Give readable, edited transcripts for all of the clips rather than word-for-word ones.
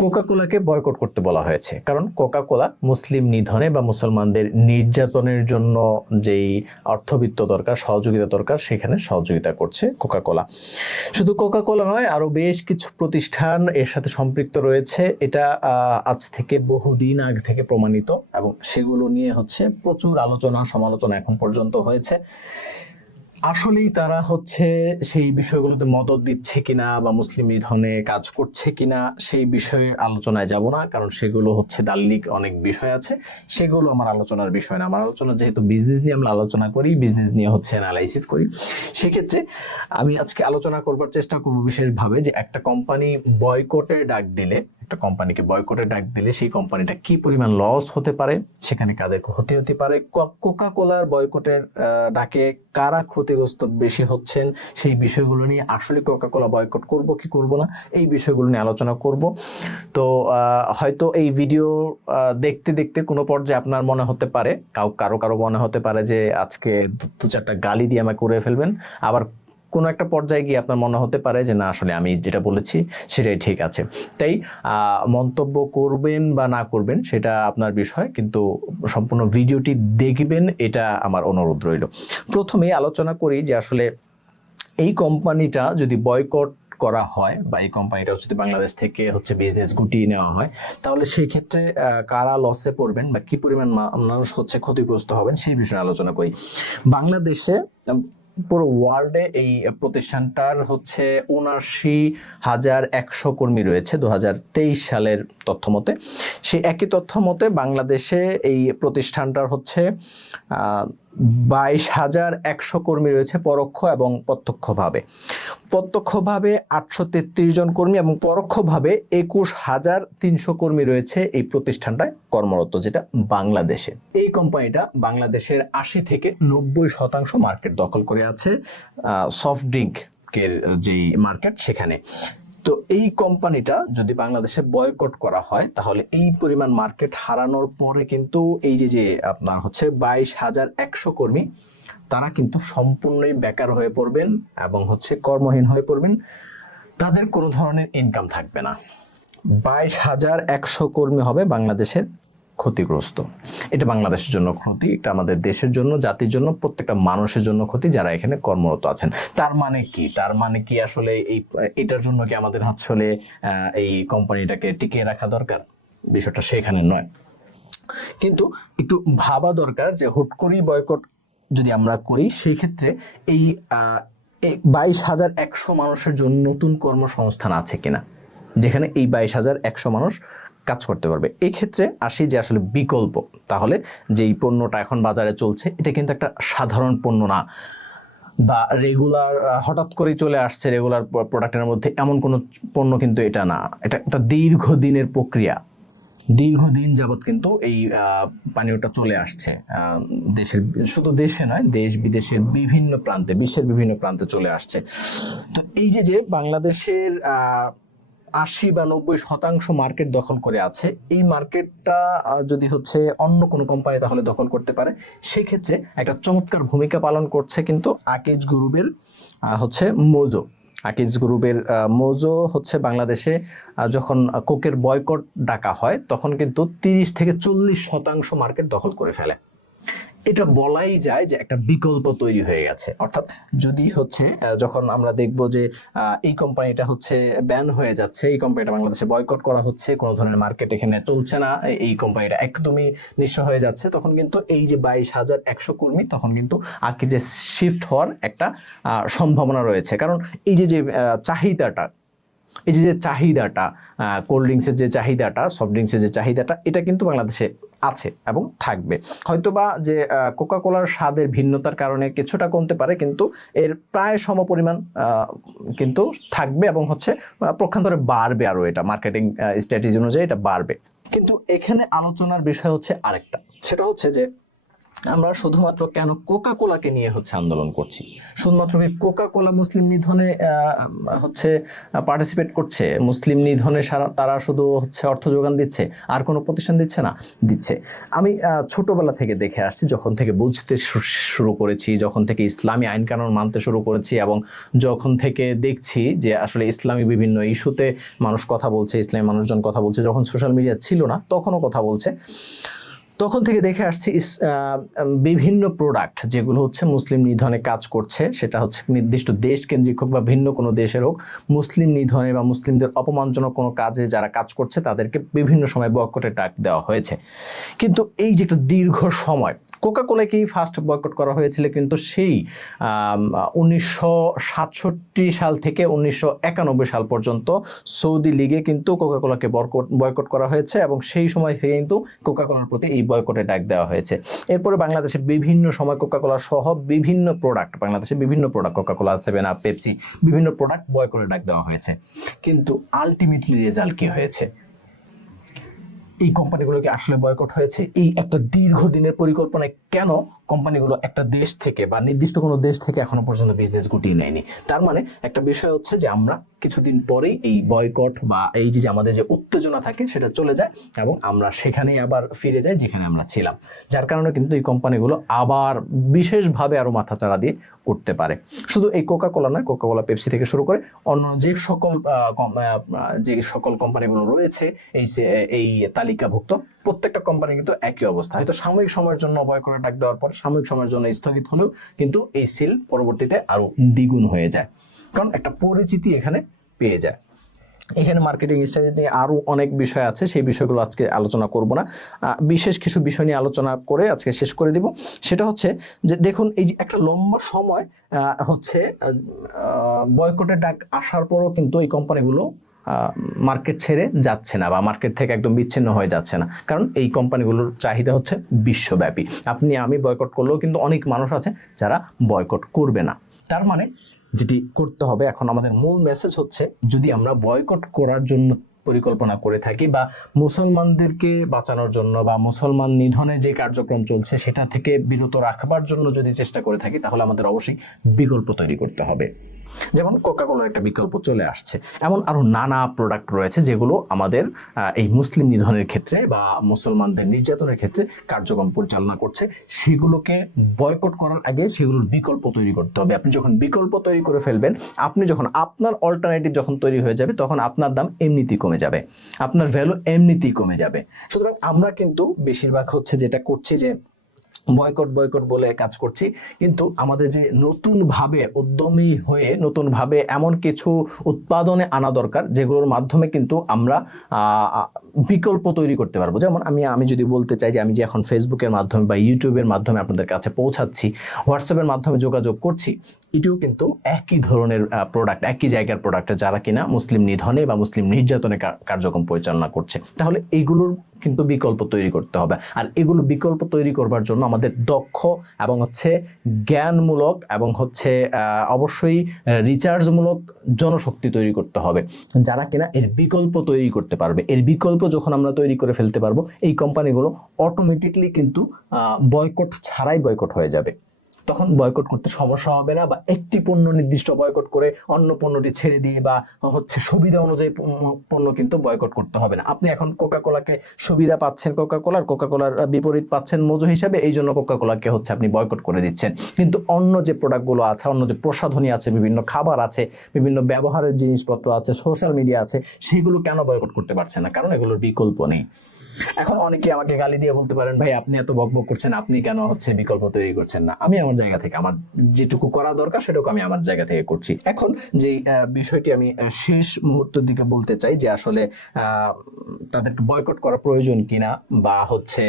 Coca কোলাকে boycott করতে বলা হয়েছে, কারণ কোকা কোলা মুসলিম নিধনে বা মুসলমানদের নির্যাতনের জন্য যেই অর্থবিত্ত দরকার, সহযোগিতা দরকার, সেখানে সহযোগিতা করছে কোকা কোলা। শুধু কোকা কোলা নয়, আরও বেশ কিছু প্রতিষ্ঠান এর সাথে সম্পৃক্ত রয়েছে। এটা আজ থেকে বহুদিন আগে থেকে প্রমাণিত, এবং সেগুলো নিয়ে হচ্ছে প্রচুর আলোচনা সমালোচনা এখন পর্যন্ত হয়েছে। আসলেই তারা হচ্ছে সেই বিষয়গুলোতে মদদ দিচ্ছে কিনা বা মুসলিম নিধনে কাজ করছে কিনা সেই বিষয়ে আলোচনায় যাব না, কারণ সেগুলো হচ্ছে দালিলিক অনেক বিষয় আছে, সেগুলো আমার আলোচনার বিষয় না। আমার আলোচনা যেহেতু বিজনেস নিয়ে আমরা আলোচনা করি, বিজনেস নিয়ে হচ্ছে অ্যানালাইসিস করি, সেক্ষেত্রে আমি আজকে আলোচনা করবার চেষ্টা করব বিশেষভাবে যে একটা কোম্পানি বয়কটের ডাক দিলে, একটা কোম্পানিকে বয়কটের ডাক দিলে সেই কোম্পানিটা কি পরিমাণ লস হতে পারে, সেখানে কাদের ক্ষতি হতে পারে, কোকা কোলার বয়কটের ডাকে কারা ক্ষতিগ্রস্ত বেশি হচ্ছেন, সেই বিষয়গুলো নিয়ে আসলে কোকা কোলা বয়কট করব কি করব না, এই বিষয়গুলো নিয়ে আলোচনা করব। তো হয়তো এই ভিডিও দেখতে দেখতে কোনো পর্যায়ে আপনার মনে হতে পারে, কারো কারো মনে হতে পারে যে আজকে দু চারটা গালি দিয়ে আমাকে করে ফেলবেন, আবার কোনো একটা পর্যায়ে গিয়ে আপনার মনে হতে পারে যে না, আসলে আমি যেটা বলেছি সেটাই ঠিক আছে। তাই মন্তব্য করবেন বা না করবেন সেটা আপনার বিষয়, কিন্তু সম্পূর্ণ ভিডিওটি দেখবেন, এটা আমার অনুরোধ রইল। প্রথমে আলোচনা করি যে আসলে এই কোম্পানিটা যদি বয়কট করা হয় বা এই কোম্পানিটা যদি বাংলাদেশ থেকে হচ্ছে বিজনেস গুটিয়ে নেওয়া হয়, তাহলে সেই ক্ষেত্রে কারা লসে পড়বেন বা কি পরিমাণ মানুষ হচ্ছে ক্ষতিগ্রস্ত হবেন সেই বিষয়ে আলোচনা করি। বাংলাদেশে পুরো ওয়ার্ল্ডে এই প্রতিষ্ঠানটার হচ্ছে ৭৯,১০০ কর্মী রয়েছে ২০২৩ সালের তথ্য মতে। সেই একই তথ্য মতে বাংলাদেশে এই প্রতিষ্ঠানটার হচ্ছে ২২,১০০ কর্মী রয়েছে পরোক্ষ এবং প্রত্যক্ষভাবে। প্রত্যক্ষভাবে ৮৩৩ জন কর্মী এবং পরোক্ষভাবে ২১,৩০০ কর্মী রয়েছে এই প্রতিষ্ঠানটায় কর্মরত, যেটা বাংলাদেশে। এই কোম্পানিটা বাংলাদেশের ৮০ থেকে ৯০% মার্কেট দখল করে আছে, সফট ড্রিঙ্কের যেই মার্কেট সেখানে। তো এই কোম্পানিটা যদি বাংলাদেশে বয়কট করা হয়, তাহলে এই পরিমাণ মার্কেট হারানোর পরে কিন্তু এই যে আপনার হচ্ছে ২২,১০০ কর্মী, তারা কিন্তু সম্পূর্ণই বেকার হয়ে পড়বেন এবং হচ্ছে কর্মহীন হয়ে পড়বেন, তাদের কোনো ধরনের ইনকাম থাকবে না। ২২,১০০ কর্মী হবে বাংলাদেশের ক্ষতিগ্রস্ত। এটা বাংলাদেশের জন্য ক্ষতি, এটা আমাদের দেশের জন্য, জাতির জন্য, প্রত্যেকটা মানুষের জন্য ক্ষতি যারা এখানে কর্মরত আছেন। তার মানে কি আসলে এটার জন্য কি আমাদের আসলে এই কোম্পানিটাকে টিকিয়ে রাখা দরকার? বিষয়টা সেখানে নয়, কিন্তু একটু ভাবা দরকার যে হুট করেই বয়কট যদি আমরা করি, সেই ক্ষেত্রে এই ২২,১০০ মানুষের জন্য নতুন কর্মসংস্থান আছে কিনা, যেখানে এই ২২,১০০ মানুষ কাজ করতে পারবে। এই ক্ষেত্রে আসি যে আসলে বিকল্প, তাহলে যেই পণ্যটা এখন বাজারে চলছে এটা কিন্তু একটা সাধারণ পণ্য না, বা রেগুলার হঠাৎ করে চলে আসছে রেগুলার প্রোডাক্টের মধ্যে এমন কোনো পণ্য কিন্তু এটা না। এটা একটা দীর্ঘদিনের প্রক্রিয়া, দীর্ঘদিন যাবৎ কিন্তু এই পানীয়টা চলে আসছে দেশের, শুধু দেশে নয়, দেশ বিদেশের বিভিন্ন প্রান্তে, বিশ্বের বিভিন্ন প্রান্তে চলে আসছে। তো এই যে বাংলাদেশের ৮০ বা ৯০% মার্কেট দখল করে আছে, এই মার্কেটটা যদি হচ্ছে অন্য কোনো কোম্পানি তাহলে দখল করতে পারে, সেক্ষেত্রে একটা চমৎকার ভূমিকা পালন করছে কিন্তু আকিজ গ্রুপের হচ্ছে মোজো। আকিজ গ্রুপের মোজো হচ্ছে বাংলাদেশে যখন কোকের বয়কট ডাকা হয়, তখন কিন্তু ৩০ থেকে ৪০% মার্কেট দখল করে ফেলে। এটা বলাই যায় যে একটা বিকল্প তৈরি হয়ে গেছে। অর্থাৎ যদি হচ্ছে যখন আমরা দেখব যে এই কোম্পানিটা হচ্ছে ব্যান হয়ে যাচ্ছে, এই কোম্পানিটা বাংলাদেশে বয়কট করা হচ্ছে, কোনো ধরনের মার্কেট এখানে চলছে না, এই কোম্পানিটা একদমই নিঃস্ব হয়ে যাচ্ছে, তখন কিন্তু এই যে ২২,১০০ কর্মী তখন কিন্তু আকিজে শিফট হওয়ার একটা সম্ভাবনা রয়েছে। কারণ এই যে চাহিদাটা, এই যে চাহিদাটা কোল্ড ড্রিঙ্কসের যে চাহিদাটা, সফট ড্রিঙ্কসের যে চাহিদাটা, এটা কিন্তু বাংলাদেশে আছে এবং থাকবে। হয়তোবা যে কোকা কোলার স্বাদের ভিন্নতার কারণে কিছুটা কমতে পারে, কিন্তু এর প্রায় সমপরিমাণ কিন্তু থাকবে এবং হচ্ছে পক্ষান্তরে বাড়বে, আরও এটা মার্কেটিং স্ট্র্যাটেজি অনুযায়ী এটা বাড়বে। কিন্তু এখানে আলোচনার বিষয় হচ্ছে আরেকটা, সেটা হচ্ছে যে আমরা শুধুমাত্র কেন কোকা কোলাকে নিয়ে হচ্ছে আন্দোলন করছি? শুধুমাত্র কি কোকা কোলা মুসলিম নিধনে হচ্ছে পার্টিসিপেট করছে? মুসলিম নিধনে তারা শুধু হচ্ছে অর্থ যোগান দিচ্ছে, আর কোনো প্রতিষ্ঠান দিচ্ছে না? দিচ্ছে। আমি ছোটবেলা থেকে দেখে আসছি, যখন থেকে বুঝতে শুরু করেছি, যখন থেকে ইসলামী আইন কানুন মানতে শুরু করেছি, এবং যখন থেকে দেখছি যে আসলে ইসলামী বিভিন্ন ইস্যুতে মানুষ কথা বলছে, ইসলামী মানুষজন কথা বলছে, যখন সোশ্যাল মিডিয়া ছিল না তখনও কথা বলছে, তখন থেকে দেখে আসছি বিভিন্ন প্রোডাক্ট যেগুলো হচ্ছে মুসলিম নিধনে কাজ করছে, সেটা হচ্ছে নির্দিষ্ট দেশ কেন্দ্রিক হোক বা ভিন্ন কোনো দেশের হোক, মুসলিম নিধনে বা মুসলিমদের অপমানজনক কোনো কাজে যারা কাজ করছে তাদেরকে বিভিন্ন সময় বয়কটের ডাক দেওয়া হয়েছে। কিন্তু এই যে একটা দীর্ঘ সময়, কোকা কোলাকেই ফার্স্ট বয়কট করা হয়েছিল কিন্তু সেই 1967 সাল থেকে 1991 সাল পর্যন্ত সৌদি লিগে কিন্তু কোকা কোলাকে বয়কট করা হয়েছে, এবং সেই সময় থেকে কিন্তু কোকা কোলার প্রতি এই বয়কটের ডাক দেওয়া হয়েছে। এরপরে বাংলাদেশে বিভিন্ন সময় কোকা কোলা সহ বিভিন্ন প্রোডাক্ট, বাংলাদেশে বিভিন্ন product, coca cola, 7 up, Pepsi, বিভিন্ন প্রোডাক্ট বয়কটের ডাক দেওয়া হয়েছে। কিন্তু আলটিমেটলি রেজাল্ট কি হয়েছে? এই কোম্পানিগুলোকে আসলে বয়কট হয়েছে? এই একটা দীর্ঘদিনের পরিকল্পনায় কেন কোম্পানিগুলো একটা দেশ থেকে বা নির্দিষ্ট কোনো দেশ থেকে এখনো পর্যন্ত বিজনেস গুটিয়ে নেয়নি? তার মানে একটা বিষয় হচ্ছে যে আমরা কিছুদিন পরেই এই বয়কট বা এই যে আমাদের যে উত্তেজনা থাকে সেটা চলে যায়, এবং আমরা সেখানেই আবার ফিরে যাই যেখানে আমরা ছিলাম, যার কারণে কিন্তু এই কোম্পানিগুলো আবার বিশেষভাবে আরো মাথাচাড়া দিয়ে উঠতে পারে। শুধু এই কোকা কোলা নয়, কোকা কোলা, পেপসি থেকে শুরু করে অন্য যে সকল কোম্পানিগুলো রয়েছে এই তালিকাভুক্ত প্রত্যেকটা কোম্পানি কিন্তু একই অবস্থা। হয়তো সাময়িক সময়ের জন্য বয়কটের ডাক দেওয়ার পর সাময়িক সময়ের জন্য স্থগিত হলেও কিন্তু এই সেল পরবর্তীতে আরো দ্বিগুণ হয়ে যায়, কারণ একটা পরিচিতি এখানে পেয়ে যায়। এখানে মার্কেটিং স্ট্র্যাটেজি নিয়ে আরো অনেক বিষয় আছে, সেই বিষয়গুলো আজকে আলোচনা করব না। বিশেষ কিছু বিষয় নিয়ে আলোচনা করে আজকে শেষ করে দিব। সেটা হচ্ছে যে দেখুন, এই যে একটা লম্বা সময় হচ্ছে বয়কটের ডাক আসার পরও কিন্তু এই কোম্পানিগুলো মার্কেট ছেড়ে যাচ্ছে না, বা মার্কেট থেকে একদম বিচ্ছিন্ন হয়ে যাচ্ছে না, কারণ এই কোম্পানিগুলোর চাহিদা হচ্ছে বিশ্বব্যাপী। আপনি আমি বয়কট করলেও কিন্তু অনেক মানুষ আছে যারা বয়কট করবে না। তার মানে যেটি করতে হবে এখন, আমাদের মূল মেসেজ হচ্ছে, যদি আমরা বয়কট করার জন্য পরিকল্পনা করে থাকি বা মুসলমানদেরকে বাঁচানোর জন্য বা মুসলমান নিধনে যে কার্যক্রম চলছে সেটা থেকে বিরত রাখবার জন্য যদি চেষ্টা করে থাকি, তাহলে আমাদের অবশ্যই বিকল্প তৈরি করতে হবে। যেমন কোকা কোলার একটা বিকল্প চলে আসছে, এমন আরো নানা প্রোডাক্ট রয়েছে যেগুলো আমাদের এই মুসলিম নিধনের ক্ষেত্রে বা মুসলমানদের নির্যাতনের ক্ষেত্রে কার্যক্রম পরিচালনা করছে। সেগুলোকে বয়কট করার আগে সেগুলোর বিকল্প তৈরি করতে হবে। আপনি যখন বিকল্প তৈরি করে ফেলবেন, আপনি যখন আপনার অল্টারনেটিভ যখন তৈরি হয়ে যাবে, তখন আপনার দাম এমনিতেই কমে যাবে, আপনার ভ্যালু এমনিতেই কমে যাবে। সুতরাং আমরা কিন্তু বেশিরভাগ হচ্ছে যেটা করছি যে বয়কট বয়কট বলে কাজ করছি, কিন্তু আমাদের যে নতুন ভাবে উদ্যমী হয়ে নতুন ভাবে এমন কিছু উৎপাদনে আনা দরকার যেগুলোর মাধ্যমে কিন্তু আমরা বিকল্প তৈরি করতে পারবো। যেমন আমি যদি বলতে চাই যে আমি যে এখন ফেসবুকের মাধ্যমে বা ইউটিউবের মাধ্যমে আপনাদের কাছে পৌঁছাচ্ছি, হোয়াটসঅ্যাপের মাধ্যমে যোগাযোগ করছি, এটিও কিন্তু একই ধরনের প্রোডাক্ট, একই জায়গার প্রোডাক্ট, যারা কিনা মুসলিম নিধনে বা মুসলিম নির্যাতনে কার্যক্রম পরিচালনা করছে। তাহলে এইগুলোর কিন্তু বিকল্প তৈরি করতে হবে, আর এগুলো বিকল্প তৈরি করবার জন্য আমাদের দক্ষ এবং হচ্ছে জ্ঞানমূলক এবং হচ্ছে অবশ্যই রিচার্জমূলক জনশক্তি তৈরি করতে হবে, যারা কিনা এর বিকল্প তৈরি করতে পারবে। এর বিকল্প যখন আমরা তৈরি করে ফেলতে পারবো, এই কোম্পানিগুলো অটোমেটিকলি কিন্তু বয়কট ছাড়াই বয়কট হয়ে যাবে। তখন বয়কট করতে সমস্যা হবে না, বা একটি পণ্য নির্দিষ্ট বয়কট করে অন্য পণ্যটি ছেড়ে দিয়ে বা হচ্ছে সুবিধা অনুযায়ী পণ্য কিন্তু বয়কট করতে হবে না। আপনি এখন কোকা কোলাকে সুবিধা পাচ্ছেন, কোকা কোলার বিপরীত পাচ্ছেন মজু হিসাবে, এই জন্য কোকা কোলাকে হচ্ছে আপনি বয়কট করে দিচ্ছেন। কিন্তু অন্য যে প্রোডাক্টগুলো আছে, অন্য যে প্রসাধনী আছে, বিভিন্ন খাবার আছে, বিভিন্ন ব্যবহারের জিনিসপত্র আছে, সোশ্যাল মিডিয়া আছে, সেগুলো কেন বয়কট করতে পারছেন না? কারণ এগুলোর বিকল্প নেই। এখন অনেকে আমাকে গালি দিয়ে বলতে পারেন, ভাই আপনি এত বকবক করছেন, আপনি কেন হচ্ছে বিকল্প তৈরি করছেন না? আমি আমার জায়গা থেকে আমার যেটুকু করা দরকার সেটুকু আমি আমার জায়গা থেকে করছি। এখন যে বিষয়টি আমি শেষ মুহূর্তের দিকে বলতে চাই যে আসলে তাদেরকে বয়কট করা প্রয়োজন কিনা, বা হচ্ছে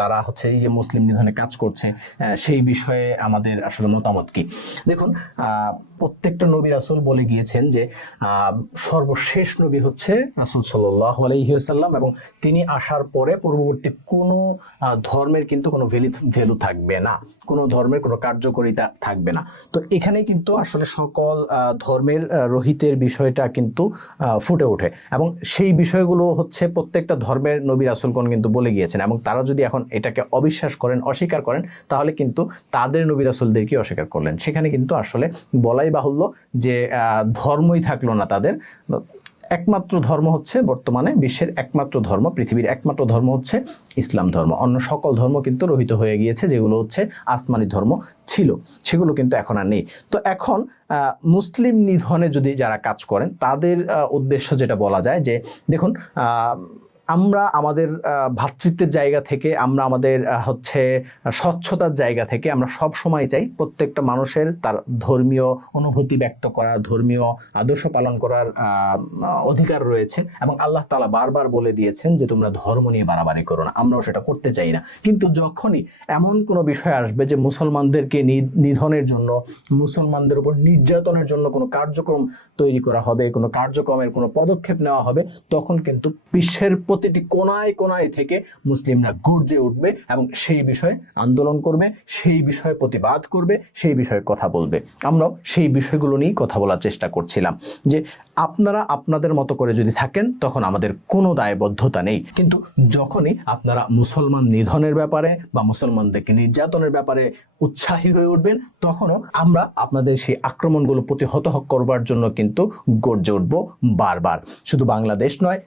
তারা হচ্ছে এই যে মুসলিম নিধনে কাজ করছে সেই বিষয়ে আমাদের আসলে মতামত কি। দেখুন, প্রত্যেকটা নবী রাসূল বলে গিয়েছেন যে সর্বশেষ নবী হচ্ছে রাসূল সাল্লাল্লাহু আলাইহি ওয়াসাল্লাম, এবং তিনি আসার পরে পূর্ববর্তী কোনো ধর্মের কিন্তু কোনো ভ্যালু থাকবে না, কোনো ধর্মের কোনো কার্যকারিতা থাকবে না। তো এখানে কিন্তু আসলে সকল ধর্মের রহিতের বিষয়টা কিন্তু ফুটে ওঠে, এবং সেই বিষয়গুলো হচ্ছে প্রত্যেকটা ধর্মের নবী রাসূলগণ কিন্তু বলে গিয়েছেন, এবং তারা যদি এখন এটাকে অবিশ্বাস করেন, অস্বীকার করেন, তাহলে কিন্তু তাদের নবী রাসূলদেরকে অস্বীকার করলেন। সেখানে কিন্তু আসলে বলাই বাহুল্য যে ধর্মই থাকলো না তাদের। একমাত্র ধর্ম হচ্ছে বর্তমানে বিশ্বের একমাত্র ধর্ম, পৃথিবীর একমাত্র ধর্ম হচ্ছে ইসলাম ধর্ম। অন্য সকল ধর্ম কিন্তু রহিত হয়ে গিয়েছে, যেগুলো হচ্ছে আসমানি ধর্ম ছিল, সেগুলো কিন্তু এখন আর নেই। তো এখন মুসলিম নিধনে যদি যারা কাজ করেন তাদের উদ্দেশ্য যেটা বলা যায় যে দেখুন, আমরা আমাদের ভ্রাতৃত্বের জায়গা থেকে, আমরা আমাদের হচ্ছে স্বচ্ছতার জায়গা থেকে আমরা সব সময় চাই প্রত্যেকটা মানুষের তার ধর্মীয় অনুভূতি ব্যক্ত করার, ধর্মীয় আদর্শ পালন করার অধিকার রয়েছে, এবং আল্লাহ তাআলা বারবার বলে দিয়েছেন যে তোমরা ধর্ম নিয়ে বাড়াবাড়ি করো না। আমরাও সেটা করতে চাই না, কিন্তু যখনই এমন কোনো বিষয় আসবে যে মুসলমানদেরকে নিধনের জন্য, মুসলমানদের উপর নির্যাতনের জন্য কোনো কার্যক্রম তৈরি করা হবে, কোনো কার্যক্রমের কোনো পদক্ষেপ নেওয়া হবে, তখন কিন্তু বিশ্বের প্রতিটি কোনায় কোনায় থেকে মুসলিমরা গর্জে উঠবে এবং সেই বিষয়ে আন্দোলন করবে, সেই বিষয়ে প্রতিবাদ করবে, সেই বিষয়ে কথা বলবে। আমরাও সেই বিষয়গুলো নিয়ে কথা বলার চেষ্টা করছিলাম যে আপনারা আপনাদের মতো করে যদি থাকেন তখন আমাদের কোনো দায়বদ্ধতা নেই, কিন্তু যখনই আপনারা মুসলমান নিধনের ব্যাপারে বা মুসলমানদেরকে নির্যাতনের ব্যাপারে উৎসাহী হয়ে উঠবেন, তখনও আমরা আপনাদের সেই আক্রমণগুলো প্রতিহত করবার জন্য কিন্তু গর্জে উঠবো বারবার। শুধু বাংলাদেশ নয়,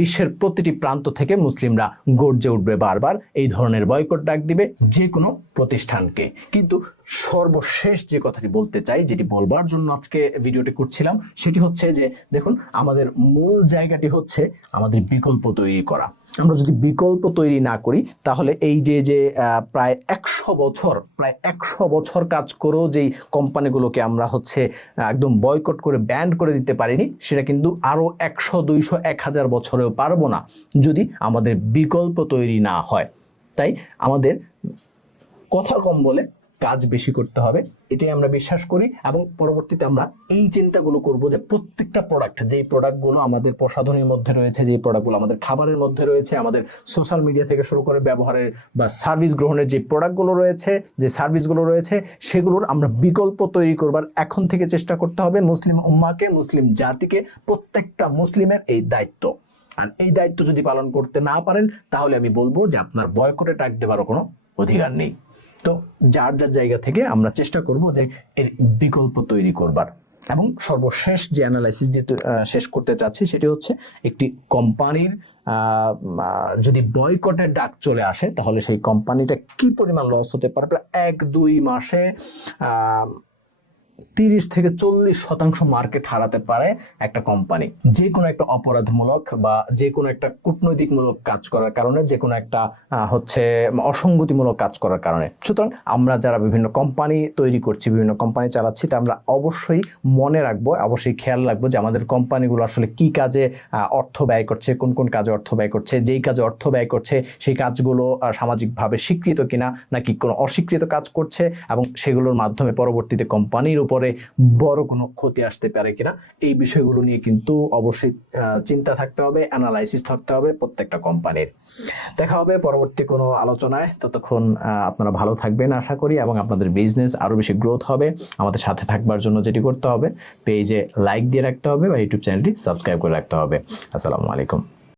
বিশ্বের প্রতিটি প্রান্ত থেকে মুসলিমরা গর্জে উঠবে বারবার, এই ধরনের বয়কট ডাক দিবে যে কোনো প্রতিষ্ঠানকে। কিন্তু সর্বশেষ যে কথাটি বলতে চাই, যেটি বলবার জন্য আজকে ভিডিওটি করছিলাম, সেটি হচ্ছে যে দেখুন, আমাদের মূল জায়গাটি হচ্ছে আমাদের বিকল্প তৈরি করা। আমরা যদি বিকল্প তৈরি না করি, তাহলে এই যে প্রায় 100 বছর কাজ করেও যেই কোম্পানিগুলোকে আমরা হচ্ছে একদম বয়কট করে ব্যান করে দিতে পারিনি, সেটা কিন্তু আরো 100, 200, 1000 বছরেও পারবো না যদি আমাদের বিকল্প তৈরি না হয়। তাই আমাদের কথা কম বলে কাজ বেশি করতে হবে, এটাই আমরা বিশ্বাস করি। এবং পরবর্তীতে আমরা এই চিন্তাগুলো করব যে প্রত্যেকটা প্রোডাক্ট, যেই প্রোডাক্টগুলো আমাদের প্রসাধনীর মধ্যে রয়েছে, যেই প্রোডাক্টগুলো আমাদের খাবারের মধ্যে রয়েছে, আমাদের সোশ্যাল মিডিয়া থেকে শুরু করে ব্যবহারের বা সার্ভিস গ্রহণের যে প্রোডাক্টগুলো রয়েছে, যে সার্ভিসগুলো রয়েছে, সেগুলোর আমরা বিকল্প তৈরি করবার এখন থেকে চেষ্টা করতে হবে। মুসলিম উম্মাহকে, মুসলিম জাতিকে, প্রত্যেকটা মুসলিমের এই দায়িত্ব। আর এই দায়িত্ব যদি পালন করতে না পারেন, তাহলে আমি বলবো যে আপনার বয়কটে ডাক দেওয়ারও কোনো অধিকার নেই। তো যার যার জায়গা থেকে আমরা চেষ্টা করব যে এর বিকল্প তৈরি করবার। এবং সর্বশেষ যে অ্যানালাইসিস দিয়ে শেষ করতে চাচ্ছি, সেটি হচ্ছে একটি কোম্পানির যদি বয়কটের ডাক চলে আসে, তাহলে সেই কোম্পানিটা কি পরিমাণ লস হতে পারে। প্রায় 1-2 মাসে 30 থেকে 40% মার্কেট হারাতে পারে একটা কোম্পানি, যে কোনো একটা অপরাধমূলক বা যে কোনো একটা কূটনৈতিকমূলক কাজ করার কারণে, যে কোনো একটা হচ্ছে অসঙ্গতিমূলক কাজ করার কারণে। সুতরাং আমরা যারা বিভিন্ন কোম্পানি তৈরি করছি, বিভিন্ন কোম্পানি চালাচ্ছি, তা আমরা অবশ্যই মনে রাখবো, অবশ্যই খেয়াল রাখবো যে আমাদের কোম্পানিগুলো আসলে কি কাজে অর্থ ব্যয় করছে, কোন কোন কাজে অর্থ ব্যয় করছে, যেই কাজে অর্থ ব্যয় করছে সেই কাজগুলো সামাজিকভাবে স্বীকৃত কিনা, নাকি কোনো অস্বীকৃত কাজ করছে, এবং সেগুলোর মাধ্যমে পরবর্তীতে কোম্পানির উপরে বড় কোনো ক্ষতি আসতে পারে কিনা। এই বিষয়গুলো নিয়ে কিন্তু অবশ্যই চিন্তা থাকতে হবে, অ্যানালাইসিস থাকতে হবে প্রত্যেকটা কোম্পানির। দেখা হবে পরবর্তী কোনো আলোচনায়। ততক্ষণ আপনারা ভালো থাকবেন আশা করি, এবং আপনাদের বিজনেস আরো বেশি গ্রোথ হবে। আমাদের সাথে থাকবার জন্য যেটি করতে হবে, পেজে লাইক দিয়ে রাখতে হবে বা ইউটিউব চ্যানেলটি সাবস্ক্রাইব করে রাখতে হবে। আসসালামু আলাইকুম।